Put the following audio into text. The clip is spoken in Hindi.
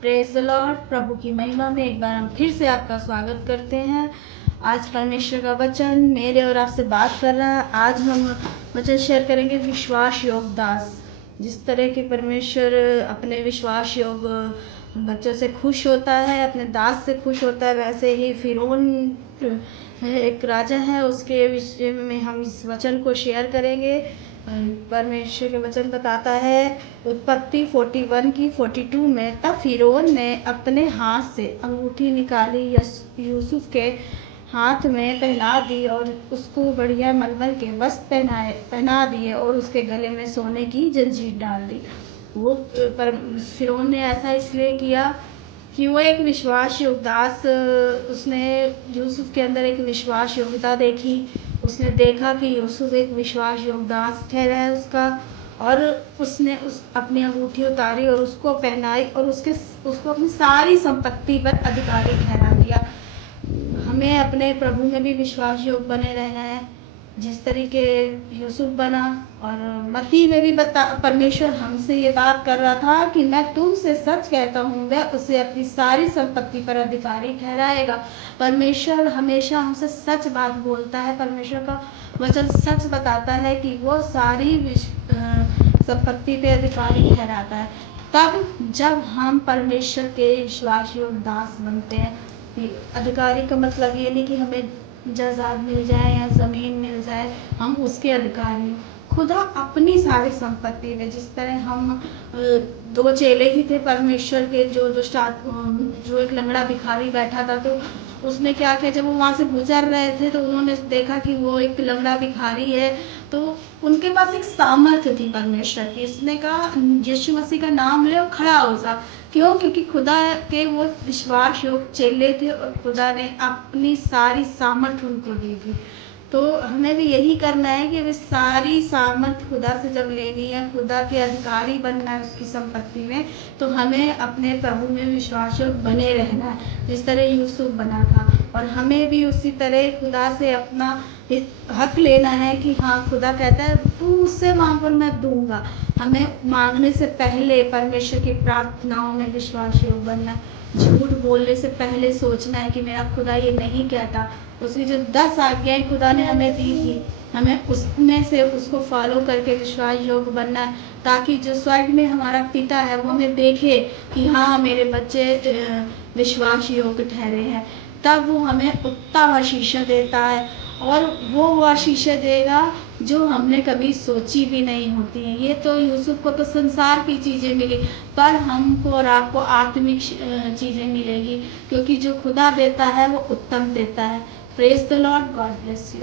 Praise the Lord. प्रभु की महिमा में एक बार हम फिर से आपका स्वागत करते हैं। आज परमेश्वर का वचन मेरे और आपसे बात कर रहा है। आज हम वचन शेयर करेंगे विश्वास योग दास। जिस तरह के परमेश्वर अपने विश्वास योग बच्चों से खुश होता है, अपने दास से खुश होता है, वैसे ही फिरौन एक राजा है, उसके विषय में हम इस वचन को शेयर करेंगे। परमेश्वर के वचन बताता है उत्पत्ति 41 की 42 में, तब फिरौन ने अपने हाथ से अंगूठी निकाली, यूसुफ के हाथ में पहना दी और उसको बढ़िया मलमल के वस्त्र पहना दिए और उसके गले में सोने की जंजीर डाल दी। वो पर फिरौन ने ऐसा इसलिए किया कि वो एक विश्वास योगदास, उसने यूसुफ के अंदर एक विश्वास योग्यता देखी। उसने देखा कि यूसुफ एक विश्वास योगदास ठहरा है उसका, और उसने अपनी अंगूठी उतारी और उसको पहनाई और उसको अपनी सारी संपत्ति पर अधिकारी ठहरा दिया। हमें अपने प्रभु में भी विश्वास योग बने रहना है, जिस तरीके यूसुफ बना। और मत्ती में भी परमेश्वर हमसे ये बात कर रहा था कि मैं तुमसे सच कहता हूँ, वह उसे अपनी सारी संपत्ति पर अधिकारी ठहराएगा। परमेश्वर हमेशा हमसे सच बात बोलता है। परमेश्वर का वचन सच बताता है कि वो सारी संपत्ति पे अधिकारी ठहराता है। तब जब हम परमेश्वर के विश्वास योग दास बनते हैं, अधिकारी का मतलब ये नहीं कि हमें जायदाद मिल जाए या ज़मीन मिल जाए, हम उसके अधिकारी। खुदा अपनी सारी संपत्ति में, जिस तरह हम दो चेले ही थे परमेश्वर के, जो एक लंगड़ा भिखारी बैठा था, तो उसने क्या किया, जब वो वहाँ से गुजर रहे थे तो उन्होंने देखा कि वो एक लंगड़ा भिखारी है, तो उनके पास एक सामर्थ्य थी परमेश्वर की। उसने कहा यीशु मसीह का नाम ले और खड़ा हो जा। क्यों? क्योंकि खुदा के वो विश्वास योग चेले थे और खुदा ने अपनी सारी सामर्थ्य उनको दी थी। तो हमें भी यही करना है कि वे सारी सामर्थ्य खुदा से जब लेनी है, खुदा के अधिकारी बनना है उसकी संपत्ति में, तो हमें अपने प्रभु में विश्वास योग बने रहना है, जिस तरह यूसुफ बना था। और हमें भी उसी तरह खुदा से अपना हक लेना है कि हाँ, खुदा कहता है तू मुझसे मांग और मैं दूंगा। हमें मांगने से पहले परमेश्वर की प्रार्थनाओं में विश्वास योग बनना। झूठ बोलने से पहले सोचना है कि मेरा खुदा ये नहीं कहता। उसकी जो 10 आज्ञाएं खुदा ने हमें दी थी, हमें उसमें से उसको फॉलो करके विश्वास योग बनना है, ताकि जो स्वर्ग में हमारा पिता है वो हमें देखे कि हाँ, मेरे बच्चे विश्वास योग ठहरे हैं। तब वो हमें उतना आशीष देता है, और वो आशीष देगा जो हमने कभी सोची भी नहीं होती है। ये तो यूसुफ को तो संसार की चीज़ें मिली, पर हमको और आपको आत्मिक चीज़ें मिलेगी, क्योंकि जो खुदा देता है वो उत्तम देता है। Praise the Lord. God bless you.